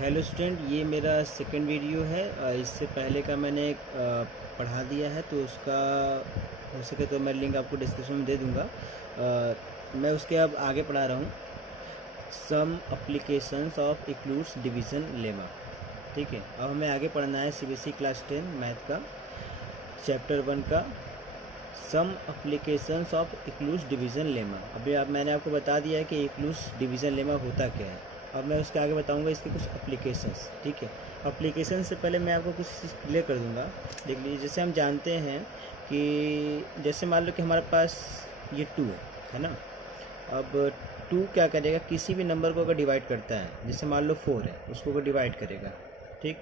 Hello student, ये मेरा second video है। इससे पहले का मैंने पढ़ा दिया है, तो उसका हो सके तो मैं लिंक आपको डिस्क्रिप्शन में दे दूँगा। मैं उसके अब आगे पढ़ा रहा हूँ, some applications of Euclid's division lemma. ठीक है, अब हमें आगे पढ़ना है सीबीएसई क्लास 10 मैथ का चैप्टर 1 का some applications of Euclid's division lemma. अभी मैंने आपको बता दिया है कि इक्लूड्स डिवीज़न लेमा होता क्या है। अब मैं उसके आगे बताऊंगा इसके कुछ एप्लीकेशंस। ठीक है, एप्लीकेशन से पहले मैं आपको कुछ चीज़ क्लियर कर दूंगा। देख लीजिए, जैसे हम जानते हैं कि जैसे मान लो कि हमारे पास ये 2 है ना। अब 2 क्या करेगा, किसी भी नंबर को अगर डिवाइड करता है, जैसे मान लो 4 है, उसको अगर डिवाइड करेगा, ठीक,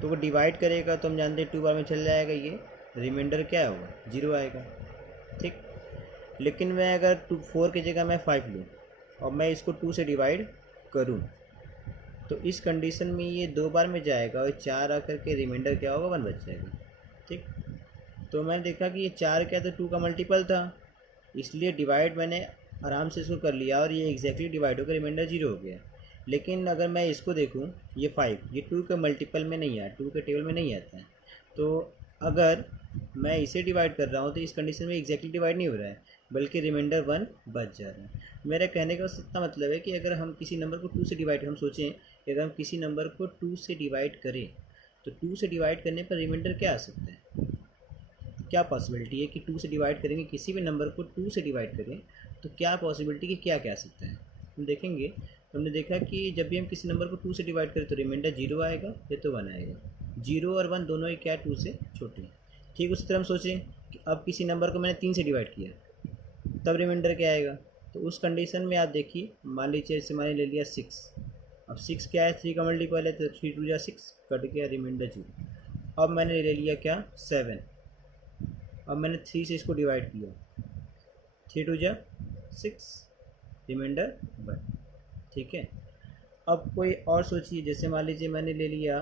तो वो डिवाइड करेगा तो हम जानते हैं 2 बार में चल जाएगा, ये रिमाइंडर क्या होगा, 0 आएगा। ठीक, लेकिन मैं अगर 4 की जगह मैं 5 लूँ और मैं इसको 2 से डिवाइड करूं, तो इस कंडीशन में ये 2 बार में जाएगा और 4 आकर के रिमाइंडर क्या होगा, 1 बच जाएगा। ठीक, तो मैंने देखा कि ये 4 क्या था, 2 का मल्टीपल था, इसलिए डिवाइड मैंने आराम से इसको कर लिया और ये एग्जैक्टली डिवाइड होकर रिमाइंडर 0 हो गया। लेकिन अगर मैं इसको देखूं, ये 5, ये 2 के मल्टीपल में नहीं आया, 2 के टेबल में नहीं आता है। तो अगर मैं इसे डिवाइड कर रहा हूँ तो इस कंडीशन में एग्जैक्टली डिवाइड नहीं हो रहा है, बल्कि रिमाइंडर 1 बच जा रहा है। मेरा कहने का इतना मतलब है कि अगर हम किसी नंबर को 2 से डिवाइड, हम सोचें कि अगर हम किसी नंबर को 2 से डिवाइड करें, तो 2 से डिवाइड करने पर रिमाइंडर क्या आ सकता है, क्या पॉसिबिलिटी है कि 2 से डिवाइड करेंगे, किसी भी नंबर को 2 से डिवाइड करें तो क्या पॉसिबिलिटी कि क्या क्या आ सकता है, हम देखेंगे। तो हमने देखा कि जब भी हम किसी नंबर को 2 से डिवाइड करें तो रिमाइंडर 0 आएगा या तो 1 आएगा। 0 और 1 दोनों ही क्या है, 2 से छोटे हैं। ठीक, उसी तरह हम सोचें कि अब किसी नंबर को मैंने 3 से डिवाइड किया, तब रिमाइंडर क्या आएगा। तो उस कंडीशन में आप देखिए, मान लीजिए जैसे मैंने ले लिया 6, अब 6 क्या है, 3 का मल्टीपल है, तो 3 2 जा 6, कट गया, रिमाइंडर 0। अब मैंने ले लिया क्या, 7, अब मैंने 3 से इसको डिवाइड किया, 3 2 जा 6, रिमाइंडर 1। ठीक है, अब कोई और सोचिए, जैसे मान लीजिए मैंने ले लिया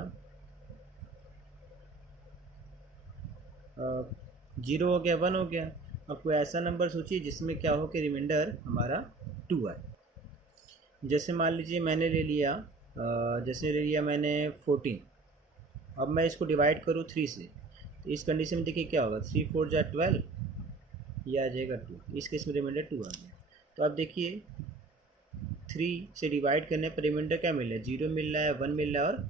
0 हो गया, 1 हो गया। अब कोई ऐसा नंबर सोचिए जिसमें क्या हो कि रिमाइंडर हमारा 2 आए। जैसे मान लीजिए मैंने ले लिया जैसे ले लिया मैंने 14, अब मैं इसको डिवाइड करूँ 3 से, तो इस कंडीशन में देखिए क्या होगा, 3 4 जा 12, ये आ जाएगा 2, इस केस में रिमाइंडर 2 आ गया। तो अब देखिए 3 से डिवाइड करने पर रिमाइंडर क्या मिल रहा है, 0 मिल रहा है, 1 मिल रहा है और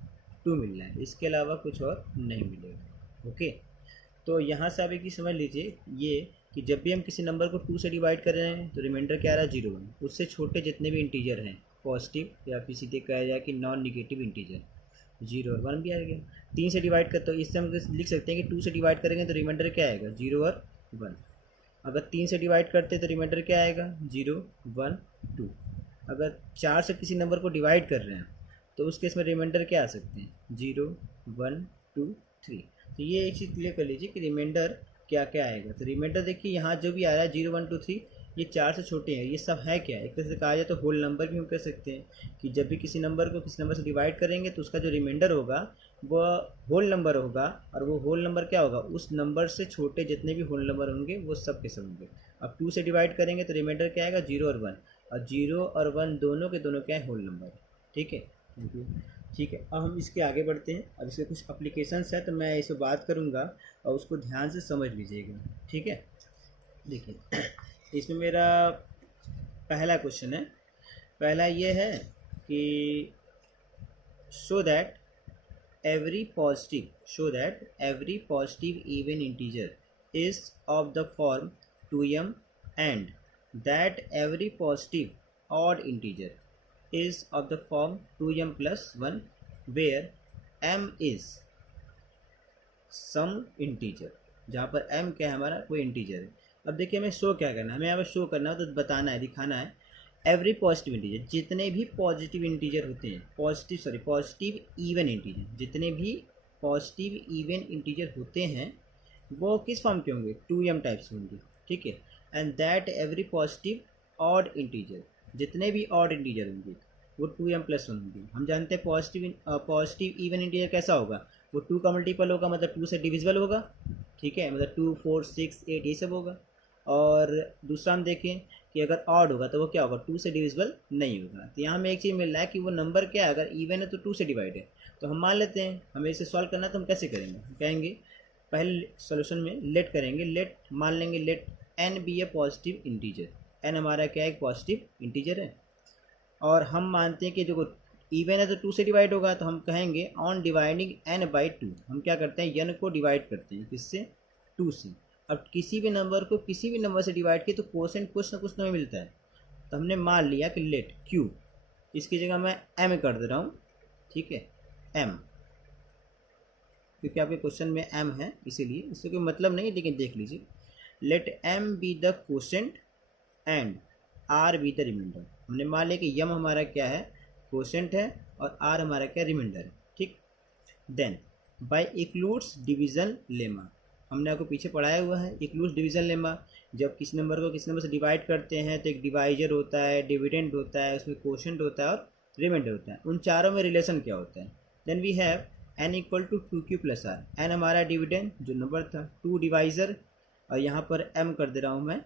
2 मिल रहा है, इसके अलावा कुछ और नहीं मिलेगा। ओके, तो यहाँ से आप एक चीज़ समझ लीजिए, ये कि जब भी हम किसी नंबर को 2 से डिवाइड कर रहे हैं तो रिमाइंडर क्या आ रहा है, 0 1। उससे छोटे जितने भी इंटीजर हैं, पॉजिटिव या फिर सीधे कहा जाए कि नॉन निगेटिव इंटीजर, 0 और 1 भी आ गया। 3 से डिवाइड कर, तो इससे हम लिख सकते हैं कि 2 से डिवाइड करेंगे तो रिमाइंडर क्या आएगा, 0 और 1। अगर 3 से डिवाइड करते तो रिमाइंडर क्या आएगा, 0 1 2। अगर 4 से किसी नंबर को डिवाइड कर रहे हैं तो उस केस में रिमाइंडर क्या आ सकते हैं, 0 1 2 3। तो ये एक चीज़ क्लियर कर लीजिए कि रिमाइंडर क्या क्या आएगा। तो रिमाइंडर देखिए यहाँ जो भी आ रहा है 0 1 2 3, ये 4 से छोटे हैं, ये सब है क्या, एक तरह से कहा जाए तो होल नंबर भी हम कह सकते हैं कि जब भी किसी नंबर को किसी नंबर से डिवाइड करेंगे तो उसका जो रिमाइंडर होगा वह होल नंबर होगा, और वो होल नंबर क्या होगा, उस नंबर से छोटे जितने भी होल नंबर होंगे वो सब के सब होंगे। अब 2 से डिवाइड करेंगे तो रिमाइंडर क्या आएगा, 0 और 1, और 0 और 1 दोनों के दोनों क्या है, होल नंबर। ठीक है, थैंक यू। ठीक है, अब हम इसके आगे बढ़ते हैं। अब इसके कुछ एप्लीकेशंस है तो मैं इस पर बात करूँगा और उसको ध्यान से समझ लीजिएगा। ठीक है, देखिए इसमें मेरा पहला क्वेश्चन है, पहला ये है कि show that every positive even integer is of the form 2m, and that every positive odd integer is of the form 2m plus 1, where m is some integer, जहाँ पर m क्या है, हमारा कोई इंटीजर है। अब देखिए हमें शो क्या करना है, हमें यहाँ पर शो करना है, तो बताना है, दिखाना है एवरी पॉजिटिव इंटीजर, जितने भी पॉजिटिव इंटीजर होते हैं, पॉजिटिव इवन इंटीजर, जितने भी पॉजिटिव इवन इंटीजर होते हैं वो किस फॉर्म के होंगे, 2m टाइप्स होंगे। ठीक है, and that every positive odd integer, जितने भी ऑड इंटीजर होंगे वो 2m प्लस 1 होंगे। हम जानते हैं पॉजिटिव इवन इंटीजर कैसा होगा, वो 2 का मल्टीपल होगा, मतलब 2 से डिविजिबल होगा। ठीक है, मतलब 2 4 6 8 ये सब होगा। और दूसरा हम देखें कि अगर ऑड होगा तो वो क्या होगा, 2 से डिविजिबल नहीं होगा। तो यहाँ हमें एक चीज़ मिल रहा है कि वो नंबर क्या है, अगर इवन है तो 2 से डिवाइड है। तो हम मान लेते हैं हमें इसे सॉल्व करना है, तो हम कैसे करेंगे, हम कहेंगे पहले सोल्यूशन में लेट करेंगे, लेट मान लेंगे late N B a positive integer. N हमारा क्या है, एक पॉजिटिव इंटीजर है, और हम मानते हैं कि जो इवन है तो 2 से डिवाइड होगा, तो हम कहेंगे ऑन डिवाइडिंग एन बाई 2, हम क्या करते हैं एन को डिवाइड करते हैं किससे, 2 से। अब किसी भी नंबर को किसी भी नंबर से डिवाइड किए तो कोसेंट कुछ ना कुछ तो हमें मिलता है। तो हमने मान लिया कि लेट क्यू, इसकी जगह मैं एम कर दे रहा हूँ, ठीक है, एम, क्योंकि आपके क्वेश्चन में एम है इसीलिए, इससे कोई मतलब नहीं है, लेकिन देख लीजिए। Let m be the quotient and r be the remainder. हमने मान लिया कि यम हमारा क्या है, कोसेंट है, और आर हमारा क्या, रिमाइंडर है, ठीक। देन बाय इक्लूड्स डिवीजन लेमा, हमने आपको पीछे पढ़ाया हुआ है इक्लूड्स डिवीजन लेमा। जब किसी नंबर को किसी नंबर से डिवाइड करते हैं तो एक डिवाइजर होता है, डिविडेंड होता है, उसमें कोशेंट होता है और रिमाइंडर होता है। उन चारों में रिलेशन क्या होता है, then we have n equal to 2q plus r. N हमारा डिविडेंड जो नंबर था, 2 डिवाइजर, और यहाँ पर एम कर दे रहा हूँ मैं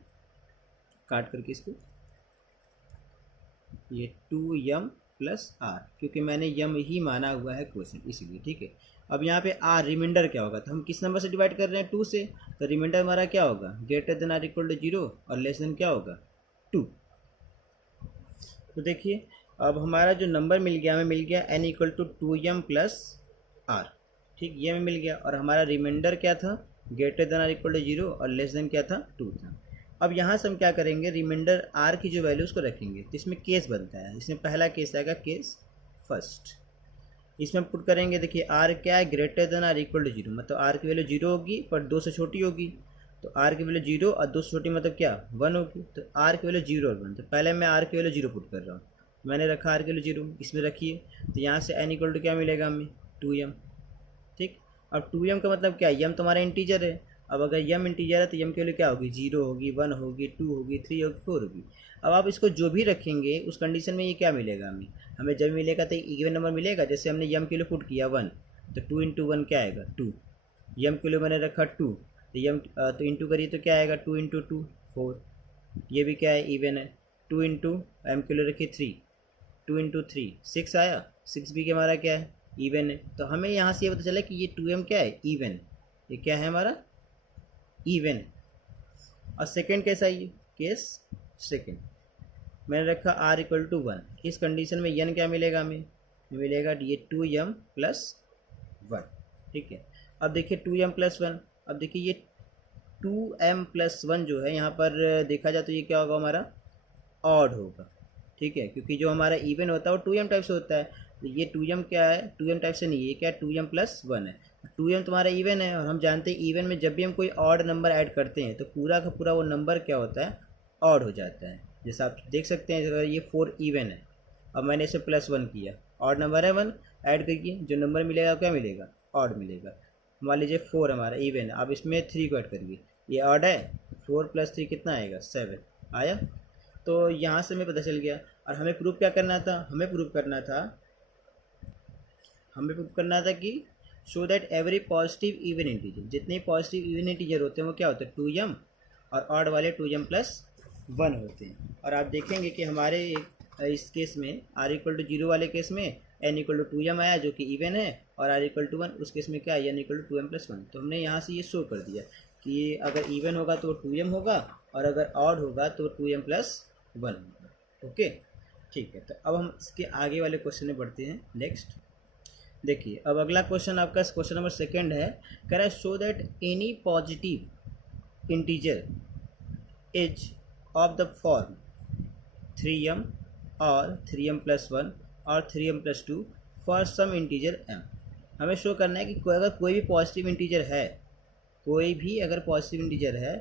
काट करके इसको, ये 2m प्लस आर, क्योंकि मैंने यम ही माना हुआ है क्वेश्चन इसीलिए, ठीक है। अब यहाँ पे आर रिमाइंडर क्या होगा, तो हम किस नंबर से डिवाइड कर रहे हैं, 2 से, तो रिमाइंडर हमारा क्या होगा, greater than r equal to 0 और लेस देन क्या होगा, 2। तो देखिए अब हमारा जो नंबर मिल गया, हमें मिल गया n equal to 2m plus r, ठीक, ये हमें मिल गया। और हमारा रिमाइंडर क्या था, greater than r equal to 0 और लेस देन क्या था, 2 था। अब यहाँ से हम क्या करेंगे, रिमाइंडर आर की जो वैल्यू उसको रखेंगे, तो इसमें केस बनता है, इसमें पहला केस आएगा केस फर्स्ट, इसमें पुट करेंगे। देखिए आर क्या है, greater than r equal to 0, मतलब आर की वैल्यू 0 होगी पर 2 से छोटी होगी, तो आर की वैल्यू 0 और 2 से छोटी मतलब क्या, 1 होगी। तो आर की वैल्यू 0 और 1, तो पहले मैं आर की वैल्यू 0 पुट कर रहा हूँ, मैंने रखा आर की वैल्यू 0, इसमें रखिए, तो यहाँ से एन इक्वल टू क्या मिलेगा हमें, 2m, ठीक। अब 2m का मतलब क्या है, यम तुम्हारा इंटीजर है। अब अगर यम इंटीजर है तो यम की वैल्यू क्या होगी, 0 होगी, 1 होगी, 2 होगी, 3 होगी, 4 होगी। अब आप इसको जो भी रखेंगे उस कंडीशन में ये क्या मिलेगा हमें, हमें जब मिलेगा तो इवन नंबर मिलेगा। जैसे हमने यम के लिए पुट किया 1, तो 2 इंटू 1 क्या आएगा, 2। यम के लिए मैंने रखा 2, तो यम तो इंटू करिए तो क्या आएगा, 2 इंटू 2 4, ये भी क्या है, इवन है। 2 इंटू एम के लिए रखिए 3, 2 इंटू 3 6 आया, 6 भी हमारा क्या है, इवन है। तो हमें यहाँ से ये पता चला कि ये 2m क्या है, इवन, ये क्या है हमारा, इवन है। और सेकेंड केस आइए, केस सेकेंड, मैंने रखा r इक्वल टू 1, इस कंडीशन में n क्या मिलेगा हमें, मिलेगा ये 2m प्लस 1, ठीक है। अब देखिए 2m प्लस 1, अब देखिए ये 2m प्लस 1 जो है यहाँ पर देखा जाए तो ये क्या होगा हमारा, ऑड होगा, ठीक है, क्योंकि जो हमारा इवन होता है वो 2m टाइप से होता है। तो ये 2m क्या है, 2m टाइप से नहीं, ये क्या है, 2m प्लस 1 है। 2m तुम्हारा इवन है, और हम जानते हैं इवन में जब भी हम कोई ऑड नंबर ऐड करते हैं तो पूरा का पूरा वो नंबर क्या होता है, ऑड हो जाता है। जैसा आप देख सकते हैं अगर ये 4 इवन है, अब मैंने इसे प्लस 1 किया, ऑड नंबर है 1, ऐड करिए, जो नंबर मिलेगा क्या मिलेगा, ऑड मिलेगा। मान लीजिए 4 हमारा इवन है, अब इसमें 3 को ऐड करिए, ये ऑड है, 4 प्लस 3 कितना आएगा, 7 आया। तो यहाँ से हमें पता चल गया। और हमें प्रूफ क्या करना था, हमें प्रूफ करना था कि show that every positive even integer, जितने पॉजिटिव इवन इंटीजर होते हैं वो क्या होते हैं, 2m, और ऑड वाले 2m प्लस 1 होते हैं। और आप देखेंगे कि हमारे इस केस में r इक्वल टू 0 वाले केस में n इक्वल टू 2m आया जो कि इवन है, और r इक्वल टू 1 उस केस में क्या है, n equal to 2m plus 1। तो हमने यहाँ से ये शो कर दिया कि अगर इवन होगा तो 2m होगा, और अगर ऑड होगा तो 2m प्लस 1 होगा। ओके, ठीक है। तो अब हम इसके आगे वाले क्वेश्चन में बढ़ते हैं। नेक्स्ट देखिए, अब अगला क्वेश्चन आपका क्वेश्चन नंबर सेकंड है, कह रहा है show that any positive integer is of the form 3m और 3m प्लस 1 और 3m plus 2 for some integer m। हमें शो करना है कि अगर कोई भी पॉजिटिव इंटीजर है, कोई भी अगर पॉजिटिव इंटीजर है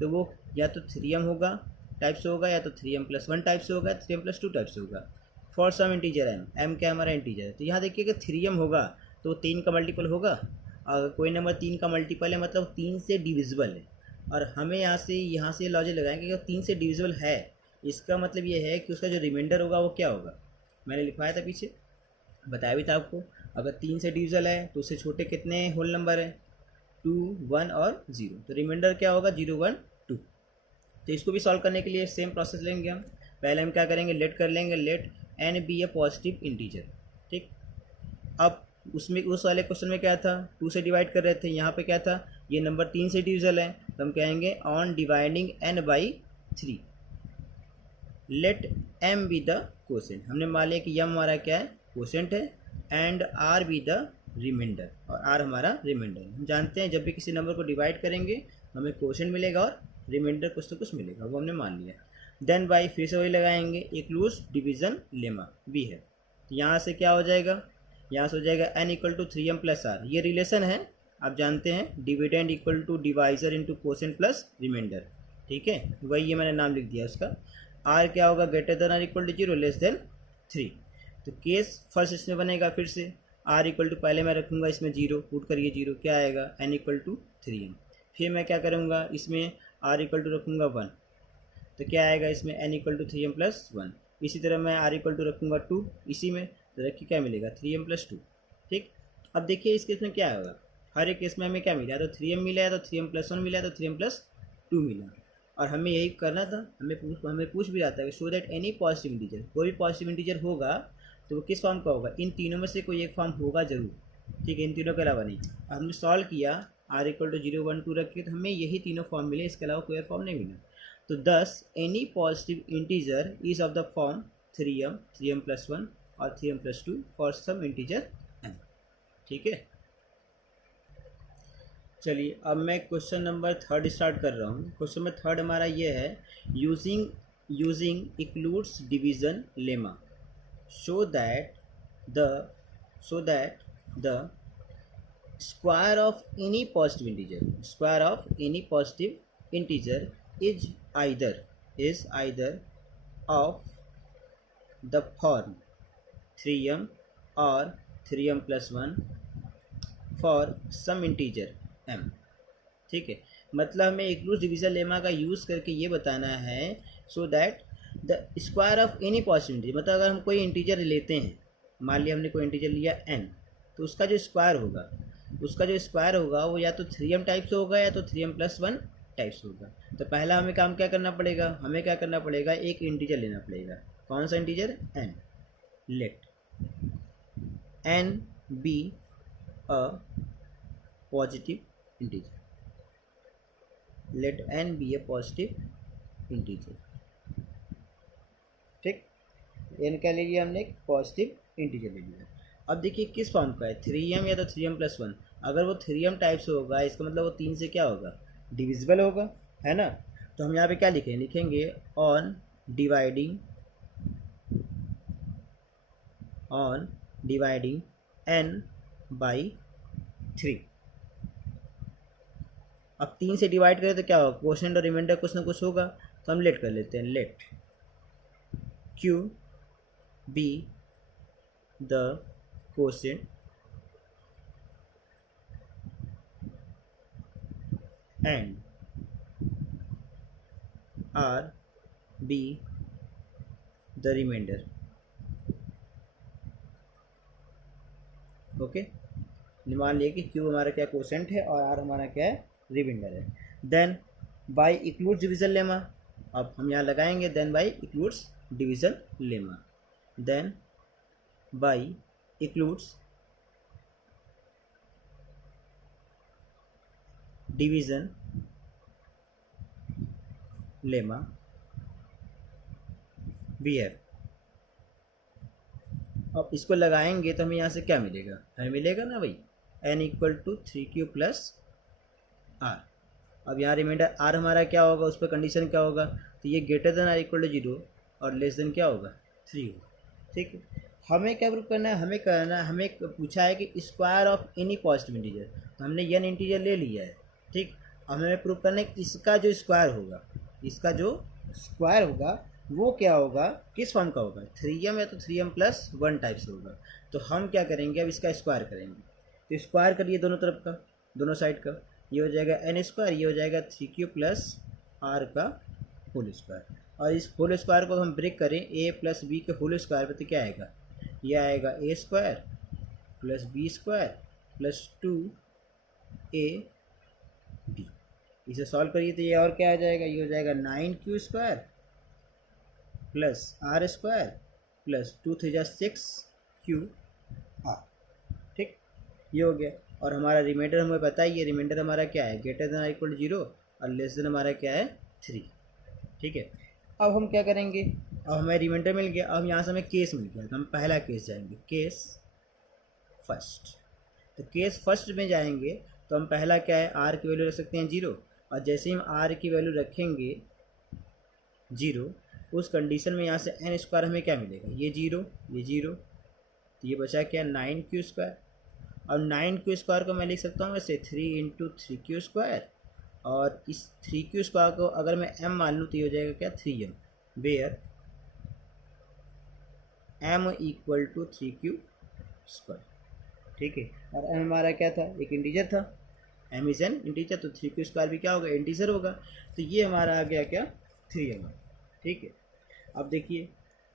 तो वो या तो 3m होगा टाइप से होगा, या तो 3m प्लस 1 टाइप से होगा, 3m प्लस 2 टाइप से होगा। फॉर सम इंटीजर m क्या हमारा इंटीजर है, तो यहाँ देखिए कि 3m होगा तो 3 का मल्टीपल होगा। अगर कोई नंबर 3 का मल्टीपल है मतलब 3 से डिविजिबल है, और हमें यहाँ से लॉजिक लगाएंगे कि 3 से डिविजिबल है, इसका मतलब ये है कि उसका जो रिमाइंडर होगा वो क्या होगा। मैंने लिखवाया था पीछे, बताया भी था आपको, अगर 3 से डिविजिबल है तो उससे छोटे कितने होल नंबर है, 2, 1 और 0, तो रिमाइंडर क्या होगा, 0, 1, 2। तो इसको भी सॉल्व करने के लिए सेम प्रोसेस लेंगे हम। पहले हम क्या करेंगे, लेट कर लेंगे, late N B a positive integer. ठीक, अब उसमें उस वाले क्वेश्चन में क्या था, 2 से डिवाइड कर रहे थे, यहाँ पे क्या था, ये नंबर 3 से डिविजल है, तो हम कहेंगे on dividing n by 3 let m be the quotient. हमने मान लिया कि यम हमारा क्या है, कोसेंट है, and r be the remainder, और आर हमारा रिमाइंडर। हम जानते हैं जब भी किसी नंबर को डिवाइड करेंगे हमें कोसेंट मिलेगा और रिमाइंडर कुछ तो कुछ मिलेगा, वो हमने मान लिया। देन बाई फिर से वही लगाएंगे, इंक्लूड्स डिवीजन लेमा भी है, तो यहाँ से क्या हो जाएगा, यहाँ से हो जाएगा n equal to 3m plus r. ये रिलेशन है, आप जानते हैं, dividend equal to divisor into quotient plus remainder. ठीक है, वही ये मैंने नाम लिख दिया उसका। आर क्या होगा, greater than r equal to 0 less than 3। तो केस फर्स्ट इसमें बनेगा, फिर से आर इक्वल टू, पहले मैं रखूँगा इसमें 0, पुट करिए 0, क्या आएगा, एन इक्वल टू 3m। फिर मैं क्या करूँगा, इसमें आर इक्वल टू रखूँगा 1, तो क्या आएगा इसमें, N equal to 3m plus 1। इसी तरह मैं आर इक्वल टू रखूँगा 2 इसी में, तो रखिए क्या मिलेगा, 3m प्लस 2। ठीक, अब देखिए इस केस में क्या होगा, हर एक केस में हमें क्या मिला, तो 3m मिला है, तो 3m प्लस 1 मिला है, तो 3m प्लस 2 मिला। और हमें यही करना था, हमें पूछ भी जाता है कि show that any positive integer, कोई भी पॉजिटिव इंटीजर होगा तो वो किस फॉर्म का होगा, इन तीनों में से कोई एक फॉर्म होगा जरूर। ठीक है, इन तीनों के अलावा नहीं। हमने सॉल्व किया, आर इक्वल टू 0 1 2 रखे, तो हमें यही तीनों फॉर्म मिले, इसके अलावा कोई फॉर्म नहीं मिला। तो thus any positive integer is of the form 3m, 3m plus 1 और 3m plus 2 for some integer n। ठीक है, चलिए अब मैं क्वेश्चन नंबर 3 स्टार्ट कर रहा हूँ। क्वेश्चन नंबर 3 हमारा ये है, using Euclid's division lemma, show that the square of any positive integer is either of the form 3m और 3m plus 1 for some integer m। ठीक है, मतलब हमें इंक्लूड डिवीजन लेमा का यूज़ करके ये बताना है, so that the square of any positive integer, मतलब अगर हम कोई इंटीजर लेते हैं, मान लिया हमने कोई इंटीजर लिया n, तो उसका जो स्क्वायर होगा वो या तो 3m टाइप्स होगा या तो 3m प्लस 1 टाइप्स होगा। तो पहला हमें काम क्या करना पड़ेगा, एक इंटीजर लेना पड़ेगा। कौन सा integer, n। Let n be a positive integer, let n be a positive integer. ठीक, n क्या ले लिया हमने, एक पॉजिटिव इंटीजर ले लिया। अब देखिए किस फॉर्म का है, 3m या तो 3m प्लस 1। अगर वो 3m टाइप्स होगा, इसका मतलब वो 3 से क्या होगा, डिविजिबल होगा, है ना। तो हम यहाँ पे क्या लिखेंगे ऑन डिवाइडिंग n बाई 3। अब 3 से डिवाइड करें तो क्या होगा, क्वोशेंट और रिमाइंडर कुछ ना कुछ होगा, तो हम लेट कर लेते हैं, let q be the quotient and r be the remainder. Okay, मान लिया कि q हमारा क्या क्वोशेंट है और r हमारा क्या है, रिमाइंडर है। Then by Euclid's division lemma, अब हम यहाँ लगाएंगे then by Euclid's division lemma, then by Euclid's division lemma we have. अब इसको लगाएंगे तो हमें यहाँ से क्या मिलेगा, हमें मिलेगा ना भाई, n equal to 3q plus r। अब यहाँ रिमाइंडर r हमारा क्या होगा, उस पर कंडीशन क्या होगा, तो ये greater than r equal to 0 और लेस देन क्या होगा, 3 होगा। ठीक है, हमें क्या प्रूफ करना है, हमें पूछा है कि square of any positive integer, तो हमने n इंटीजर ले लिया है। ठीक, अब हमें प्रूफ करना है कि इसका जो स्क्वायर होगा वो क्या होगा, किस फॉर्म का होगा, 3m या तो 3m प्लस 1 टाइप्स होगा। तो हम क्या करेंगे, अब इसका स्क्वायर करेंगे, तो स्क्वायर करिए दोनों तरफ का, दोनों साइड का, ये हो जाएगा n स्क्वायर, ये हो जाएगा 3q प्लस r का होल स्क्वायर। और इस होल स्क्वायर को हम ब्रेक करें a प्लस b के होल स्क्वायर पर, तो क्या आएगा, ये आएगा a square plus b square plus 2ab। इसे सॉल्व करिए तो ये और क्या आ जाएगा, ये हो जाएगा 9q² प्लस r² प्लस 2 3 जा 6q r। ठीक, ये हो गया। और हमारा रिमाइंडर हमें पता ही है, रिमाइंडर हमारा क्या है, ग्रेटर देन इक्वल 0 और लेस देन हमारा क्या है 3। ठीक है, अब हम क्या करेंगे, अब हमें रिमाइंडर मिल गया, अब यहाँ से हमें केस मिल गया, तो हम पहला केस जाएंगे, केस फर्स्ट। तो केस फर्स्ट में जाएंगे तो हम पहला क्या है, आर की वैल्यू रख सकते हैं 0, और जैसे ही हम आर की वैल्यू रखेंगे 0, उस कंडीशन में यहाँ से n² हमें क्या मिलेगा, ये 0 ये 0, तो ये बचा क्या 9q²। और 9q² को मैं लिख सकता हूँ वैसे 3 × 3q², और इस 3q² को अगर मैं m मान लूँ तो ये हो जाएगा क्या 3m, वेयर m = 3q²। ठीक है, और m हमारा क्या था, एक इंटीजर था, m इज़ एन इंटीजर, तो 3q² भी क्या होगा, इंटीजर होगा। तो ये हमारा आ गया क्या 3m। ठीक है, अब देखिए,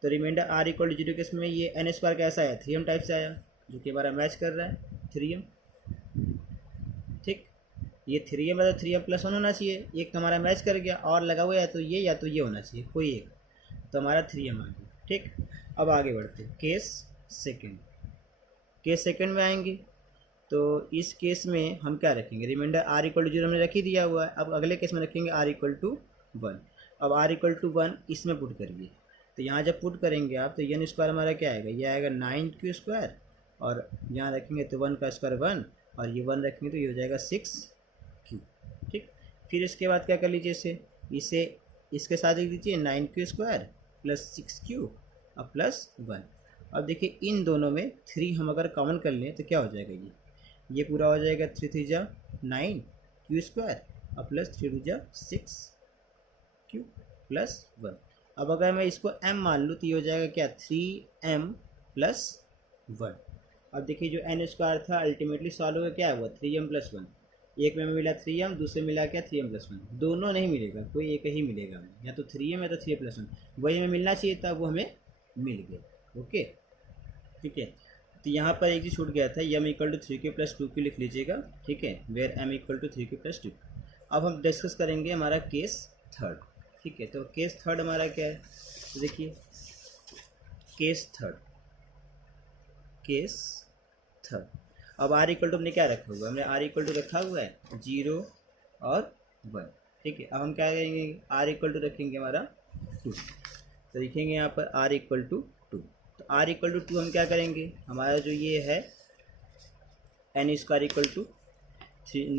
तो रिमाइंडर r = 0 केस में ये n² कैसा आया, 3m टाइप से आया, जो कि हमारा मैच कर रहा है 3m। ठीक, ये 3m है तो 3m + 1 होना चाहिए, एक तो हमारा मैच कर गया, और लगा हुआ है तो ये या तो ये होना चाहिए कोई एक, तो हमारा 3m आ गया। ठीक, अब आगे बढ़ते हैं, केस सेकेंड। केस सेकेंड में आएंगे तो इस केस में हम क्या रखेंगे, रिमाइंडर r = 0 हमने रख ही दिया हुआ है, अब अगले केस में रखेंगे r = 1। अब r = 1 इसमें पुट करिए, तो यहाँ जब पुट करेंगे आप तो n² हमारा क्या आएगा, ये आएगा 9q², और यहाँ रखेंगे तो 1 का स्क्वायर 1, और ये 1 रखेंगे तो ये हो जाएगा 6q। ठीक, फिर इसके बाद क्या कर लीजिए, इसे इसके साथ लिख दीजिए 9q² प्लस 6q और प्लस 1। अब देखिए इन दोनों में 3 हम अगर कॉमन कर लें तो क्या हो जाएगा, ये पूरा हो जाएगा 3 3 जा 9q² और प्लस 3 2 जा 6q प्लस 1। अब अगर मैं इसको m मान लूँ तो ये हो जाएगा क्या 3m प्लस 1। अब देखिए जो n² था अल्टीमेटली सॉल्व होगा क्या हुआ 3m + 1, एक में मिला 3m, दूसरे मिला क्या 3m + 1, दोनों नहीं मिलेगा, कोई एक ही मिलेगा, या तो 3m या तो 3m + 1, वही हमें मिलना चाहिए था, वो हमें मिल गया। ओके, ठीक है, तो यहाँ पर एक चीज़ छूट गया था, m = 3q + 2q लिख लीजिएगा। ठीक है, वेयर m = 3q + 2। अब हम डिस्कस करेंगे हमारा केस थर्ड। ठीक है, तो केस थर्ड हमारा क्या है, तो देखिए केस थर्ड, अब r = हमने क्या रखा हुआ है, हमने r = रखा हुआ है 0 और 1। ठीक है, अब हम क्या करेंगे, r = रखेंगे हमारा 2, तो लिखेंगे यहाँ पर r = 2। तो r = 2 हम क्या करेंगे, हमारा जो ये है n² =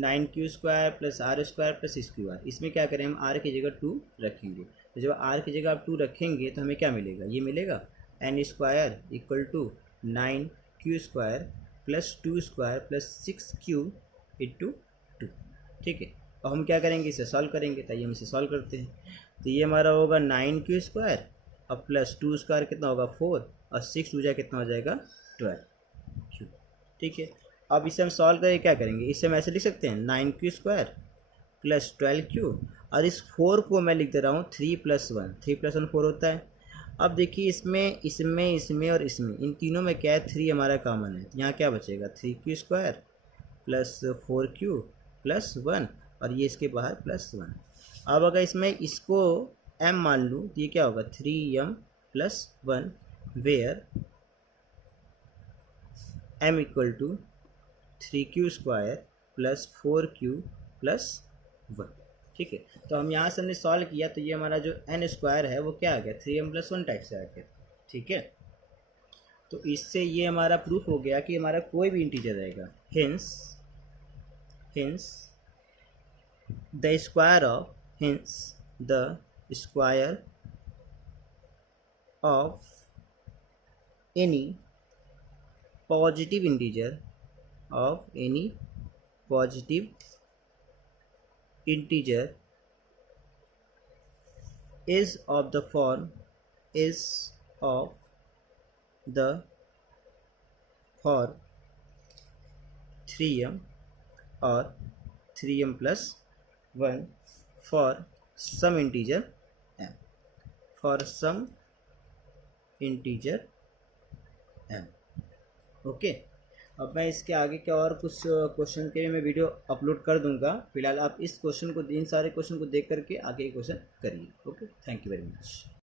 9q² plus r² plus 6q, इसमें क्या करें हम r की जगह 2 रखेंगे। तो जब r की जगह आप 2 रखेंगे तो हमें क्या मिलेगा, ये मिलेगा n² = 9q² plus 2² plus 6q × 2। ठीक है, अब हम क्या करेंगे, इसे सॉल्व करेंगे, ताकि हम इसे सॉल्व करते हैं। तो ये हमारा होगा 9q² और प्लस 2² कितना होगा 4, और 6 2 जा कितना हो जाएगा 12q। ठीक है, अब इसे हम सॉल्व करके क्या करेंगे, इसे हम ऐसे लिख सकते हैं 9q² प्लस 12q, और इस 4 को मैं लिख दे रहा हूँ 3 + 1, 3 + 1 4 होता है। अब देखिए इसमें और इसमें, इन तीनों में क्या है 3 हमारा कॉमन है, यहाँ क्या बचेगा 3q² प्लस 4q प्लस 1, और ये इसके बाहर प्लस 1। अब अगर इसमें इसको m मान लूँ तो ये क्या होगा 3m + 1, where m = 3q² plus 4q plus 1। ठीक है, तो हम यहाँ से हमने सॉल्व किया तो ये हमारा जो n² है वो क्या आ गया 3m + 1 टाइप से आ गया। ठीक है, तो इससे ये हमारा प्रूफ हो गया कि हमारा कोई भी इंटीजर रहेगा, hints the square of any positive integer is of the form 3m or 3m + 1 for some integer m। Okay, अब मैं इसके आगे के और कुछ क्वेश्चन के लिए मैं वीडियो अपलोड कर दूंगा। फिलहाल आप इस क्वेश्चन को, इन सारे क्वेश्चन को देख करके आगे क्वेश्चन करिए। Okay, thank you very much.